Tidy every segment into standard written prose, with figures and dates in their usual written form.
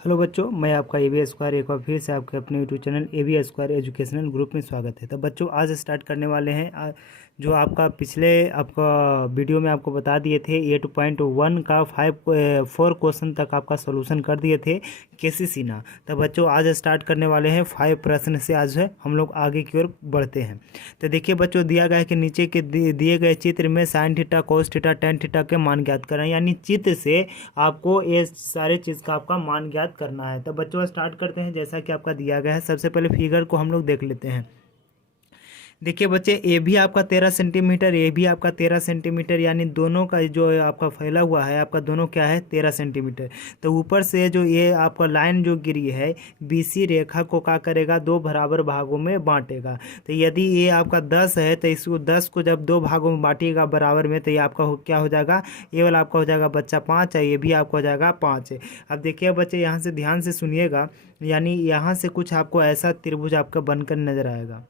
Hello बच्चों, मैं आपका ए स्क्वायर एक बार फिर से आपके अपने यूट्यूब चैनल ए स्क्वायर एजुकेशनल ग्रुप में स्वागत है। तो बच्चों आज स्टार्ट करने वाले हैं जो आपका पिछले आपका वीडियो में आपको बता दिए थे 8.1 का 4 क्वेश्चन तक आपका सॉल्यूशन कर दिए थे केसी ना। तो बच्चों आज स्टार्ट करने वाले हैं 5 प्रश्न से। आज है हम लोग आगे की ओर बढ़ते हैं। तो देखिए बच्चों, दिया गया है कि नीचे के दिए गए चित्र में sine theta, cos theta, tan theta के मान ज्ञात करें। यानी चित्र से आपको ये सारे चीज़ का आपका मान ज्ञात करना है। तो बच्चों स्टार्ट करते हैं जैसा कि आपका दिया गया है। सबसे पहले फिगर को हम लोग देख लेते हैं। देखिए बच्चे, ए भी आपका 13 सेंटीमीटर, ए भी आपका 13 सेंटीमीटर, यानी दोनों का जो आपका फैला हुआ है आपका दोनों क्या है 13 सेंटीमीटर। तो ऊपर से जो ये आपका लाइन जो गिरी है बीसी रेखा को क्या करेगा, दो बराबर भागों में बांटेगा। तो यदि ये आपका 10 है तो इसको 10 को जब दो भागों में बांटिएगा बराबर में, तो ये आपका क्या हो जाएगा, ये वाला आपका हो जाएगा बच्चा 5 है, ये भी आपका हो जाएगा 5 है। अब देखिए बच्चे यहाँ से ध्यान से सुनिएगा, यानी यहाँ से कुछ आपको ऐसा त्रिभुज आपका बनकर नजर आएगा।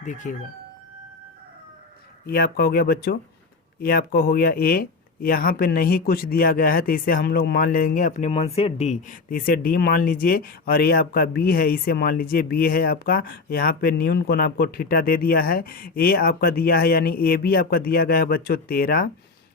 देखिएगा, ये आपका हो गया बच्चों, ये आपका हो गया ए। यहाँ पे नहीं कुछ दिया गया है तो इसे हम लोग मान लेंगे अपने मन से डी। तो इसे डी मान लीजिए। और ये आपका बी है, इसे मान लीजिए बी है आपका। यहाँ पे न्यून कोण आपको थीटा दे दिया है। ए आपका दिया है, यानी ए बी आपका दिया गया है बच्चों 13।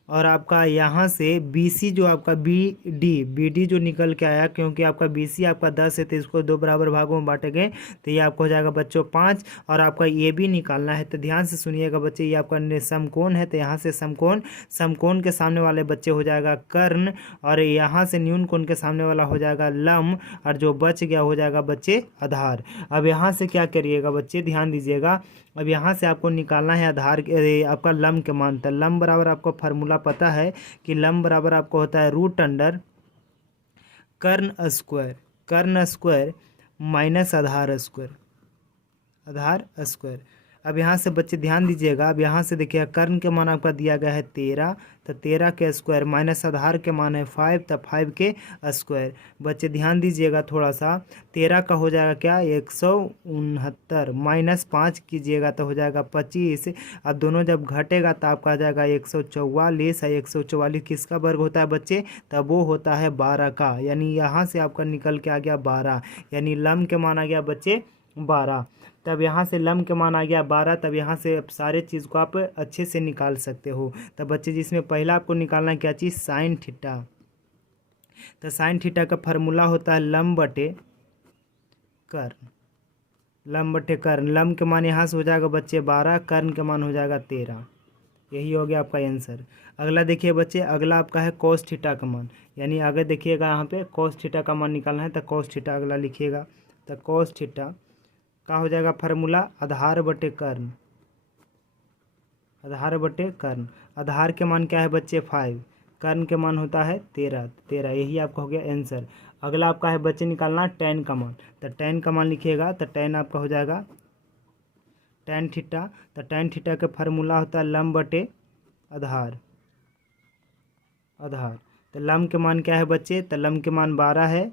और आपका यहाँ से बी सी जो आपका बी डी जो निकल के आया, क्योंकि आपका बी सी आपका 10 है तो इसको दो बराबर भागों में बांटेंगे तो ये आपको हो जाएगा बच्चों 5। और आपका ये भी निकालना है। तो ध्यान से सुनिएगा बच्चे, ये आपका समकोण है तो यहाँ से समकोण के सामने वाले बच्चे हो जाएगा कर्ण, और यहाँ से न्यून कोण के सामने वाला हो जाएगा लंब, और जो बच गया हो जाएगा बच्चे आधार। अब यहाँ से क्या करिएगा बच्चे, ध्यान दीजिएगा। अब यहाँ से आपको निकालना है आधार आपका लंब के मान। तो लंब बराबर आपको फार्मूला पता है कि लंब बराबर आपको होता है रूट अंडर कर्ण स्क्वायर माइनस आधार स्क्वायर। अब यहाँ से बच्चे ध्यान दीजिएगा। अब यहाँ से देखिए कर्ण के मान आपका दिया गया है 13, तो 13 के स्क्वायर माइनस आधार के मान है 5, तो 5 के स्क्वायर। बच्चे ध्यान दीजिएगा थोड़ा सा, 13 का हो जाएगा क्या 169, माइनस 5 कीजिएगा तो हो जाएगा 25। अब दोनों जब घटेगा तो आपका आ जाएगा 144 है। 144 किसका वर्ग होता है बच्चे, तब वो होता है 12 का। यानी यहाँ से आपका निकल के आ गया 12, यानी लंब के मान आ गया बच्चे 12। तब यहाँ से लंब के मान आ गया 12। तब यहाँ से सारे चीज़ को आप अच्छे से निकाल सकते हो। तब बच्चे जिसमें पहला आपको निकालना है क्या चीज़, साइन थीटा। तो साइन थीटा का फार्मूला होता है लंब बटे कर्ण। लंब के मान यहाँ से हो जाएगा बच्चे 12, कर्ण के मान हो जाएगा 13। यही हो गया आपका आंसर। अगला देखिए बच्चे, अगला आपका है कोस थीटा का मान। यानी आगे देखिएगा यहाँ पे कोस थीटा का मान निकालना है, तो कोस थीटा अगला लिखिएगा। तो कोस थीटा का हो जाएगा फार्मूला आधार बटे कर्ण। आधार के मान क्या है बच्चे 5, कर्ण के मान होता है 13। यही आपका हो गया आंसर। अगला आपका है बच्चे निकालना टेन का मान। तो टेन का मान लिखिएगा। तो टेन आपका हो जाएगा टेन थीटा। तो टेन थीटा का फार्मूला होता है लंब बटे आधार। तो लंब के मान क्या है बच्चे, तो लंब के मान 12 है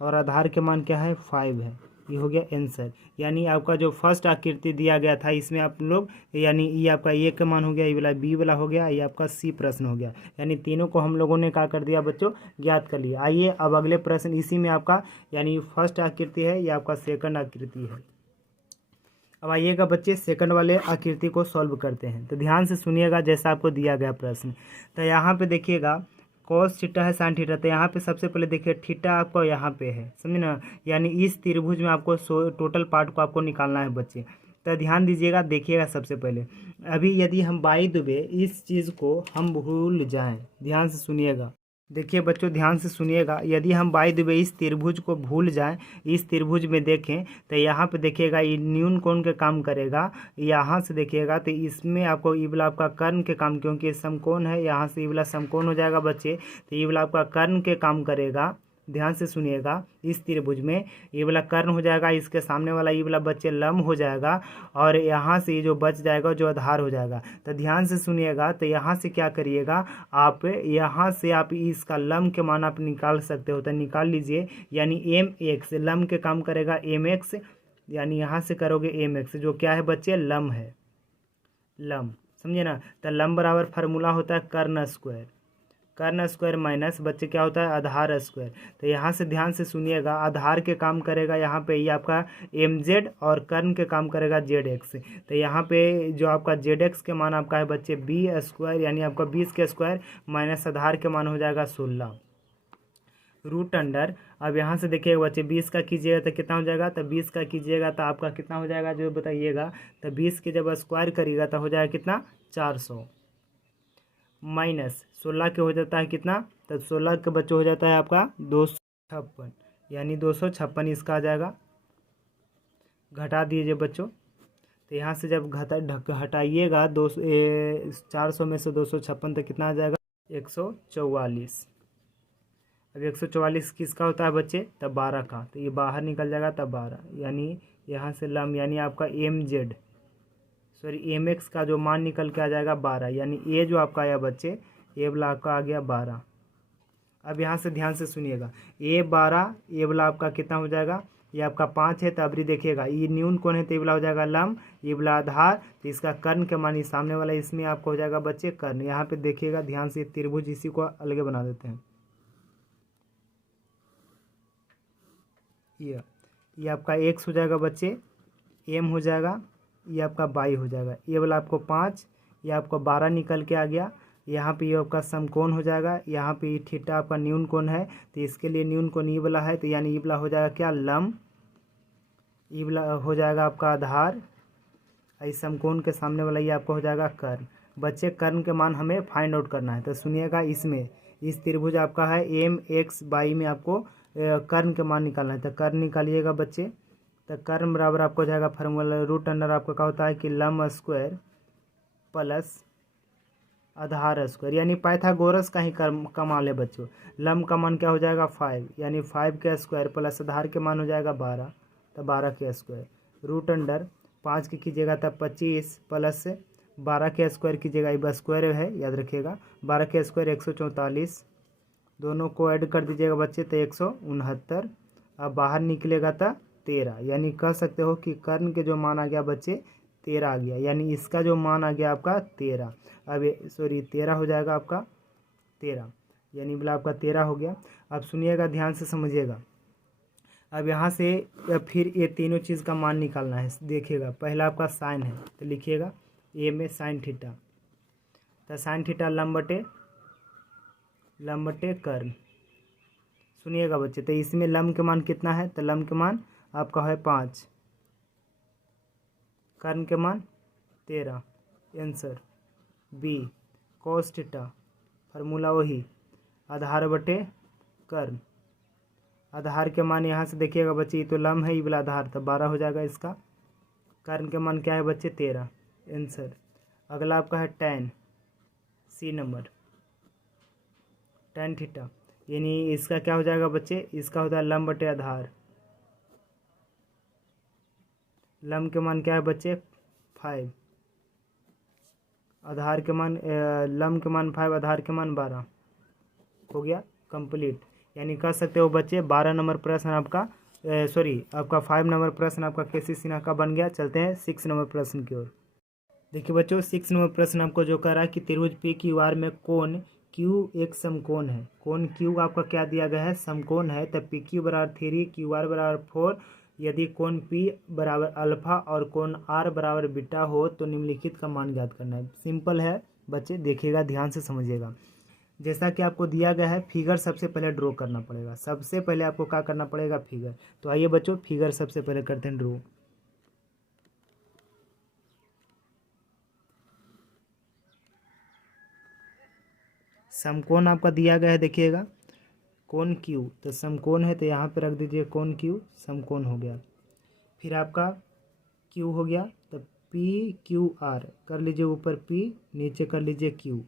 और आधार के मान क्या है 5 है। ये हो गया आंसर। यानी आपका जो फर्स्ट आकृति दिया गया था इसमें आप लोग, यानी ये आपका ए का मान हो गया, ये वाला बी वाला हो गया, ये आपका सी प्रश्न हो गया। यानी तीनों को हम लोगों ने क्या कर दिया बच्चों, ज्ञात कर लिया। आइए अब अगले प्रश्न, इसी में आपका यानी फर्स्ट आकृति है, ये आपका सेकंड आकृति है। अब आइएगा बच्चे सेकंड वाले आकृति को सॉल्व करते हैं। तो ध्यान से सुनिएगा जैसा आपको दिया गया प्रश्न। तो यहाँ पे देखिएगा कॉस थीटा है साइन थीटा। तो यहाँ पे सबसे पहले देखिए थीटा आपको यहाँ पे है, समझे ना। यानी इस त्रिभुज में आपको टोटल पार्ट को आपको निकालना है बच्चे। तो ध्यान दीजिएगा, देखिएगा सबसे पहले अभी यदि हम बाई द वे इस चीज़ को हम भूल जाएं, ध्यान से सुनिएगा। देखिए बच्चों ध्यान से सुनिएगा, यदि हम बाय द वे इस त्रिभुज को भूल जाएं, इस त्रिभुज में देखें तो यहाँ पे देखिएगा ये न्यून कोण के काम करेगा। यहाँ से देखिएगा तो इसमें आपको ये वाला आपका कर्ण के काम, क्योंकि ये समकोण है, यहाँ से ये वाला समकोण हो जाएगा बच्चे। तो ये वाला आपका कर्ण के काम करेगा। ध्यान से सुनिएगा, इस त्रिभुज में ये वाला कर्ण हो जाएगा, इसके सामने वाला ये वाला बच्चे लंब हो जाएगा, और यहाँ से ये जो बच जाएगा जो आधार हो जाएगा। तो ध्यान से सुनिएगा, तो यहाँ से क्या करिएगा आप, यहाँ से आप इसका लंब के मान आप निकाल सकते हो। तो निकाल लीजिए, यानी एम एक्स लंब के काम करेगा एम एक्स, यानी यहाँ से करोगे एम एक्स जो क्या है बच्चे लंब है, लंब, समझे ना। तो लंब बराबर फार्मूला होता है कर्ण स्क्वायर। कर्ण स्क्वायर माइनस बच्चे क्या होता है आधार स्क्वायर। तो यहाँ से ध्यान से सुनिएगा, आधार के काम करेगा यहाँ पे ये आपका mz और कर्ण के काम करेगा zx। तो यहाँ पे जो आपका zx के मान आपका है बच्चे बी स्क्वायर यानी आपका 20 के स्क्वायर माइनस आधार के मान हो जाएगा 16 रूट अंडर। अब यहाँ से देखिएगा बच्चे 20 का कीजिएगा तो कितना हो जाएगा, तो 20 का कीजिएगा तो आपका कितना हो जाएगा जो बताइएगा। तो 20 के जब स्क्वायर करिएगा तो हो जाएगा कितना 400 माइनस 16 के हो जाता है कितना, तो 16 के बच्चों हो जाता है आपका 256 यानी 256 इसका आ जाएगा। घटा दीजिए बच्चों, तो यहाँ से जब हटाइएगा 400 में से 256 तो कितना आ जाएगा 144। अब 144 किसका होता है बच्चे, तब 12 का, तो ये बाहर निकल जाएगा तब 12 यानी यहाँ से लम यानी आपका एम एक्स का जो मान निकल के आ जाएगा 12 यानी ए जो आपका आया बच्चे ए वाला आपका आ गया 12। अब यहाँ से ध्यान से सुनिएगा ए 12 ए वाला आपका कितना हो जाएगा, ये आपका 5 है। तो अभी देखिएगा ये न्यून कौन है, तो ये वाला हो जाएगा लम, ये वाला आधार, तो इसका कर्ण के मान सामने वाला इसमें आपको हो जाएगा बच्चे कर्ण। यहाँ पे देखिएगा ध्यान से त्रिभुज इसी को अलग बना देते हैं। ये आपका x हो जाएगा बच्चे m हो जाएगा, ये आपका y हो जाएगा, ये वाला आपको 5 ये आपको 12 निकल के आ गया। यहाँ पे ये आपका समकोण हो जाएगा, यहाँ पे थीटा आपका न्यून कोण है, तो इसके लिए न्यून कोण ये वाला है, तो यानी ये वाला हो जाएगा क्या लम, ये वाला हो जाएगा आपका आधार, इस समकोण के सामने वाला ये आपका हो जाएगा कर्ण। बच्चे कर्ण के मान हमें फाइंड आउट करना है। तो सुनिएगा इसमें इस त्रिभुज आपका है एम एक्स वाई में आपको कर्ण के मान निकालना है। तो कर्ण निकालिएगा बच्चे, तो कर्ण बराबर आपको हो जाएगा फार्मूला रूट अंडर आपका क्या होता है कि लम स्क्वायर प्लस आधार स्क्वायर यानी पाइथागोरस का ही कमाल है बच्चों। लम का मान क्या हो जाएगा 5 यानी 5 के स्क्वायर प्लस आधार के मान हो जाएगा 12, तो 12 के स्क्वायर रूट अंडर 5 के कीजिएगा तब 25 प्लस 12 के स्क्वायर कीजिएगा, ये बस स्क्वायर है याद रखिएगा, 12 के स्क्वायर 144, दोनों को ऐड कर दीजिएगा बच्चे तो 169। अब बाहर निकलेगा तो 13 यानी कह सकते हो कि कर्ण के जो मान आ गया बच्चे 13 आ गया, यानी इसका जो मान आ गया आपका 13। अब 13 हो जाएगा आपका 13 यानी बोला आपका 13 हो गया। अब सुनिएगा ध्यान से समझिएगा, अब यहाँ से फिर ये तीनों चीज़ का मान निकालना है। देखिएगा पहला आपका साइन है तो लिखिएगा ए में साइन थीटा, तो साइन थीटा लंब बटे कर्ण। सुनिएगा बच्चे, तो इसमें लंब के मान कितना है, तो लंब के मान आपका है 5, कर्ण के मान 13, answer B cos theta, formula वही आधार बटे कर्ण। आधार के मान यहाँ से देखिएगा बच्चे ये तो लंब है, ये वाला आधार तो 12 हो जाएगा इसका, कर्ण के मान क्या है बच्चे 13, आंसर। अगला आपका है tan, C number tan theta यानी इसका क्या हो जाएगा बच्चे, इसका होता है लंब बटे आधार, लंब के मान क्या है बच्चे 5, आधार के मान लंब के मान 5 आधार के मान 12 हो गया कंप्लीट। यानी कह सकते हो बच्चे 12 नंबर प्रश्न आपका आपका 5 नंबर प्रश्न आपका केसी सिन्हा का बन गया। चलते हैं 6 नंबर प्रश्न की ओर। देखिए बच्चों 6 नंबर प्रश्न आपको जो कह रहा है कि त्रिभुज पी क्यू आर में कोण क्यू एक समकोण है, कोण क्यू आपका क्या दिया गया है समकोण है, तब पी क्यू बराबर 3 क्यू आर बराबर 4 यदि कोण पी बराबर अल्फा और कोण आर बराबर बीटा हो तो निम्नलिखित का मान ज्ञात करना है। सिंपल है बच्चे, देखिएगा ध्यान से समझिएगा। जैसा कि आपको दिया गया है फिगर सबसे पहले ड्रॉ करना पड़ेगा, सबसे पहले आपको क्या करना पड़ेगा फिगर। तो आइए बच्चों फिगर सबसे पहले करते हैं ड्रॉ। समकोण आपका दिया गया है, देखिएगा कोण क्यू, तो समकोण है तो यहाँ पे रख दीजिए कोण क्यू, समकोण हो गया। फिर आपका क्यू हो गया, तो पी क्यू आर कर लीजिए, ऊपर पी नीचे कर लीजिए क्यू,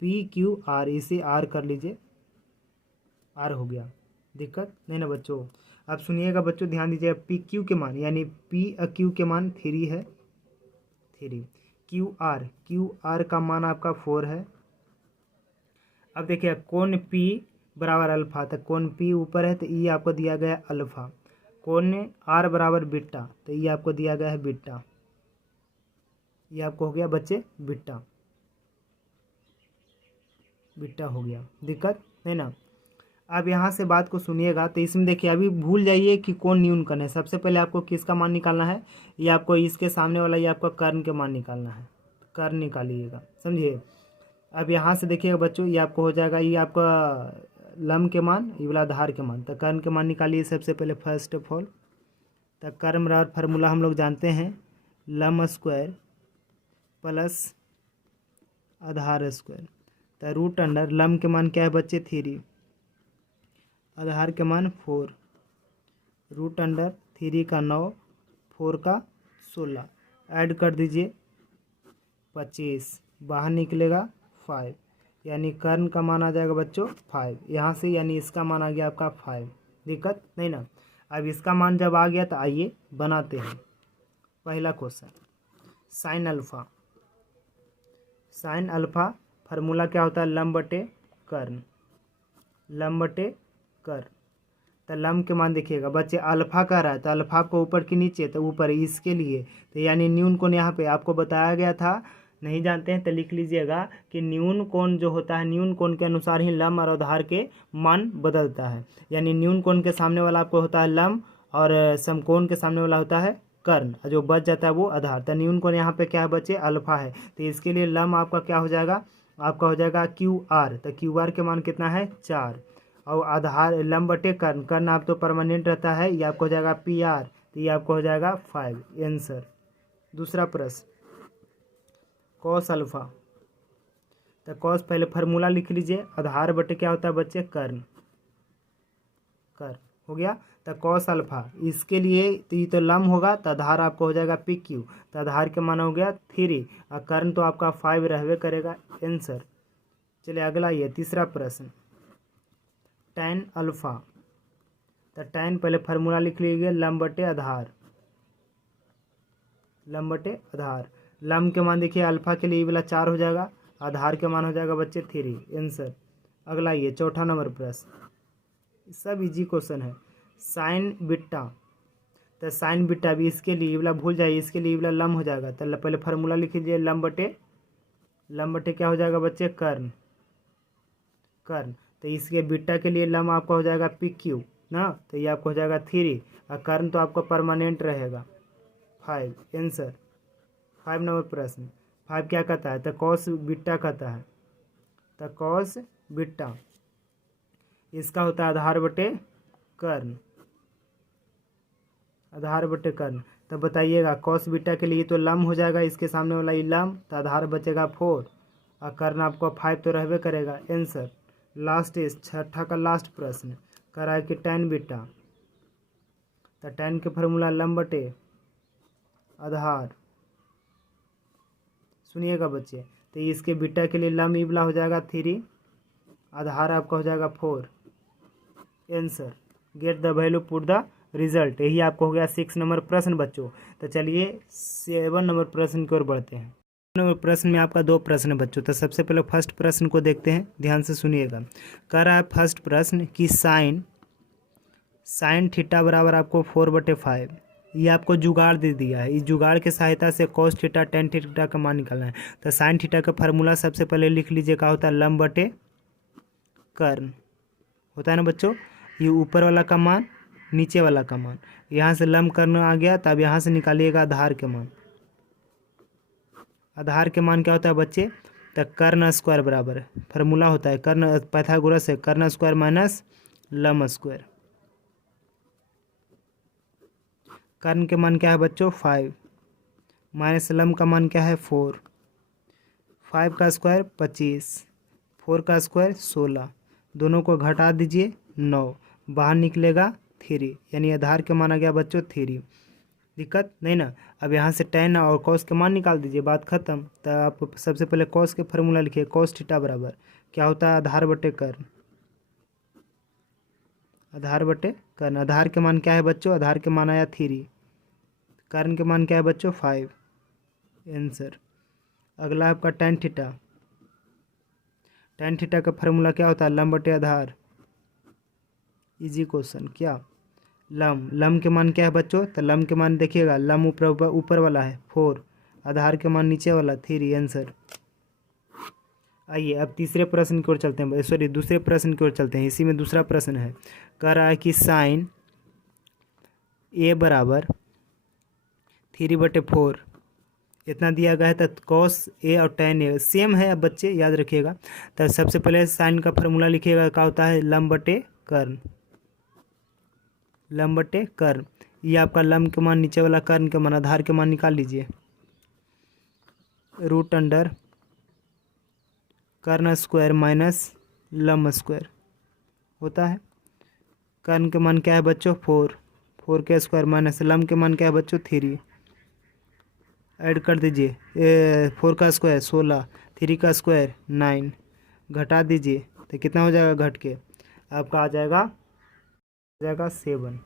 पी क्यू आर इसे आर कर लीजिए, आर हो गया, दिक्कत नहीं ना बच्चों। अब सुनिएगा बच्चों ध्यान दीजिए, पी क्यू के मान यानी पी क्यू के मान 3 है, 3 क्यू आर का मान आपका 4 है। अब देखिए कोण पी बराबर अल्फा, तो कोण पी ऊपर है तो ई आपको दिया गया है अल्फा, कोण आर बराबर बीटा तो ये आपको दिया गया है बीटा, ये आपको हो गया बच्चे बीटा। बीटा हो गया, दिक्कत नहीं ना। अब यहाँ से बात को सुनिएगा, तो इसमें देखिए अभी भूल जाइए कि कौन न्यूनकर्ण है। सबसे पहले आपको किसका मान निकालना है, ये आपको इसके सामने वाला ये आपका कर्ण के मान निकालना है, कर्ण निकालिएगा, समझिए। अब यहाँ से देखिएगा बच्चों, ये आपको हो जाएगा, ये आपका लंब के मान, ये वाला आधार के मान, तो कर्ण के मान निकालिए सबसे पहले फर्स्ट ऑफ ऑल। तो कर्ण बराबर फार्मूला हम लोग जानते हैं, लंब स्क्वायर प्लस आधार स्क्वायर। तो रूट अंडर लंब के मान क्या है बच्चे 3, आधार के मान 4, रूट अंडर 3 का 9, 4 का 16, ऐड कर दीजिए 25, बाहर निकलेगा 5, यानी कर्ण का मान आ जाएगा बच्चों 5 यहाँ से, यानी इसका मान आ गया आपका 5, दिक्कत नहीं ना। अब इसका मान जब आ गया तो आइए बनाते हैं पहला question. Sine alpha, sine alpha formula क्या होता है, लंब बटे कर्ण, लंब बटे कर्ण। तो लंब के मान देखिएगा बच्चे, अल्फा का रहा है तो अल्फा को ऊपर की नीचे, तो ऊपर इसके लिए, तो यानी न्यून कोण यहाँ पे आपको बताया गया था, नहीं जानते हैं तो लिख लीजिएगा कि न्यून कोण जो होता है, न्यून कोण के अनुसार ही लंब और आधार के मान बदलता है। यानी न्यून कोण के सामने वाला आपको होता है लंब और समकोण के सामने वाला होता है कर्ण, जो बच जाता है वो आधार। तो न्यून कोण यहाँ पे क्या है बच्चे, अल्फा है, तो इसके लिए लंब आपका क्या हो जाएगा, आपका हो जाएगा QR। तो QR के मान कितना है 4, और आधार लंब बटे कर्ण, कर्ण आप तो परमानेंट रहता है, ये आपको हो जाएगा PR, तो ये आपको हो जाएगा 5, आंसर। दूसरा प्रश्न, कॉस अल्फा। तो कॉस पहले फार्मूला लिख लीजिए, आधार बटे क्या होता है बच्चे कर्ण, कर्ण हो गया। तो कॉस अल्फा इसके लिए, तो ये तो लंब होगा, तो आधार आपको हो जाएगा PQ, तो आधार के मान हो गया 3, और कर्ण तो आपका 5 रहवे करेगा, आंसर। चलिए अगला ये तीसरा प्रश्न, tan अल्फा। तो tan पहले फार्मूला लिख लीजिए, लंब बटे आधार, लंब बटे आधार। लंब के मान देखिए अल्फा के लिए ये वाला 4 हो जाएगा, आधार के मान हो जाएगा बच्चे 3, आंसर। अगला ये चौथा नंबर प्रश्न, सब इजी क्वेश्चन है, साइन बीटा। तो साइन बीटा भी इसके लिए वाला भूल जाइए, इसके लिए वाला लंब हो जाएगा, तो पहले फार्मूला लिख लीजिए, लंब बटे क्या हो जाएगा बच्चे कर्ण, कर्ण। तो इसके बीटा के लिए लंब आपका हो जाएगा PQ ना, तो ये आपको हो जाएगा 3, और कर्ण तो आपका परमानेंट रहेगा 5, आंसर। 5 नंबर प्रश्न, 5 क्या कहता है, तो कॉस बीटा कहता है, तो कॉस बीटा इसका होता है आधार बटे कर्ण, आधार बटे कर्ण। तो बताइएगा कॉस बीटा के लिए तो लंब हो जाएगा, इसके सामने वाला ये लंब, तो आधार बचेगा 4, और कर्ण आपको 5 तो रहबे करेगा, आंसर। लास्ट इस छठा का लास्ट प्रश्न कह रहा है कि tan बीटा। तो tan के फार्मूला लंब बटे आधार, सुनिएगा बच्चे, तो इसके बीटा के लिए लंब ई वाला हो जाएगा 3, आधार आपका हो जाएगा 4, answer. Get the value put the result, यही आपको हो गया 6 नंबर प्रश्न बच्चों। तो चलिए 7 नंबर प्रश्न की ओर बढ़ते हैं। नंबर प्रश्न में आपका 2 प्रश्न है बच्चों। तो सबसे पहले फर्स्ट प्रश्न को देखते हैं, ध्यान से सुनिएगा। कह रहा है फर्स्ट प्रश्न कि साइन थीटा बराबर आपको 4/5, ये आपको जुगाड़ दे दिया है, इस जुगाड़ के सहायता से cos थीटा tan थीटा का मान निकालना है। तो साइन थीटा का फार्मूला सबसे पहले लिख लीजिए, क्या होता है लंब बटे कर्ण होता है ना बच्चों, ये ऊपर वाला का मान नीचे वाला का मान, यहाँ से लंब कर्ण आ गया, तब यहाँ से निकालिएगा आधार के मान। आधार के मान क्या होता है बच्चे, तो कर्ण स्क्वायर बराबर फार्मूला होता है कर्ण पाइथागोरस है, कर्ण स्क्वायर माइनस लंब स्क्वायर। कर्ण के मान क्या है बच्चों 5, माइनस लंब का मान क्या है 4, 5 का स्क्वायर 25, 4 का स्क्वायर 16, दोनों को घटा दीजिए 9, बाहर निकलेगा 3, यानी आधार के मान आ गया बच्चों 3, दिक्कत नहीं ना। अब यहाँ से tan और cos के मान निकाल दीजिए, बात खत्म। तो आप सबसे पहले cos के फार्मूला लिखिए, cos थीटा बराबर क्या होता है आधार बटे कर्ण, आधार बटे कर्ण। आधार के मान क्या है बच्चों, आधार के मान आया 3, कर्ण के मान क्या है बच्चों 5, आंसर। अगला आपका tan थीटा, tan थीटा का फार्मूला क्या होता है लंब बटे आधार, इजी क्वेश्चन। क्या लंब के मान क्या है बच्चों, तो लंब के मान देखिएगा, लंब ऊपर वाला है 4, आधार के मान नीचे वाला 3, आंसर। आइए अब तीसरे प्रश्न की ओर चलते हैं, सॉरी दूसरे प्रश्न की ओर चलते हैं। इसी में दूसरा प्रश्न है, कह रहा है कि साइन ए बराबर 3/4 इतना दिया गया है। तो कॉस ए और टेन ए सेम है, अब बच्चे याद रखिएगा। तो सबसे पहले साइन का फार्मूला लिखिएगा, क्या होता है, लंब बटे कर्ण। लंब बटे कर्ण, ये आपका लंब के मान, नीचे वाला कर्ण के मान, आधार के मान निकाल लीजिए। रूट अंडर कर्ण स्क्वायर माइनस लंब स्क्वायर होता है। कर्ण के मान क्या है बच्चों, 4 के स्क्वायर माइनस लंब के मान क्या है बच्चों, 3। ऐड कर दीजिए, 4 का स्क्वायर 16, 3 का स्क्वायर 9, घटा दीजिए तो कितना हो जाएगा, घट के आपका आ जाएगा 7।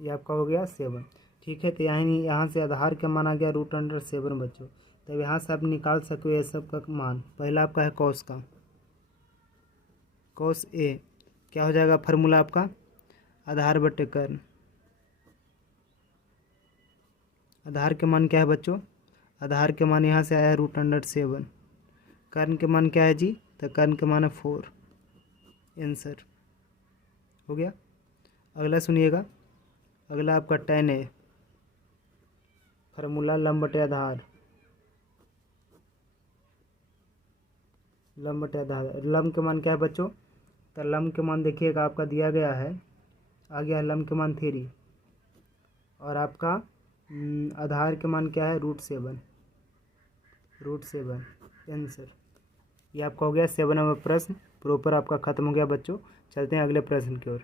ये आपका हो गया 7। ठीक है, तो यहाँ से आधार का मान आ गया √7 बच्चों। तब यहाँ से आप निकाल सकते हो ये सब का मान। पहला आपका है कॉस का, कॉस ए क्या हो जाएगा फार्मूला आपका, आधार बटे कर्ण। आधार के मान क्या है बच्चों, आधार के मान यहाँ से आया है √7। कर्ण के मान क्या है जी, तो कर्ण के मान है 4। आंसर हो गया। अगला सुनिएगा, अगला आपका tan ए, फार्मूला लंब बटे आधार। लंब बटे आधार, लंब के मान क्या है बच्चों, तो लंब के मान देखिएगा आपका दिया गया है, आ गया है लंब के मान 3 और आपका आधार के मान क्या है √7। आंसर ये आपका हो गया 7वां प्रश्न प्रॉपर आपका खत्म हो गया बच्चों। चलते हैं अगले प्रश्न की ओर।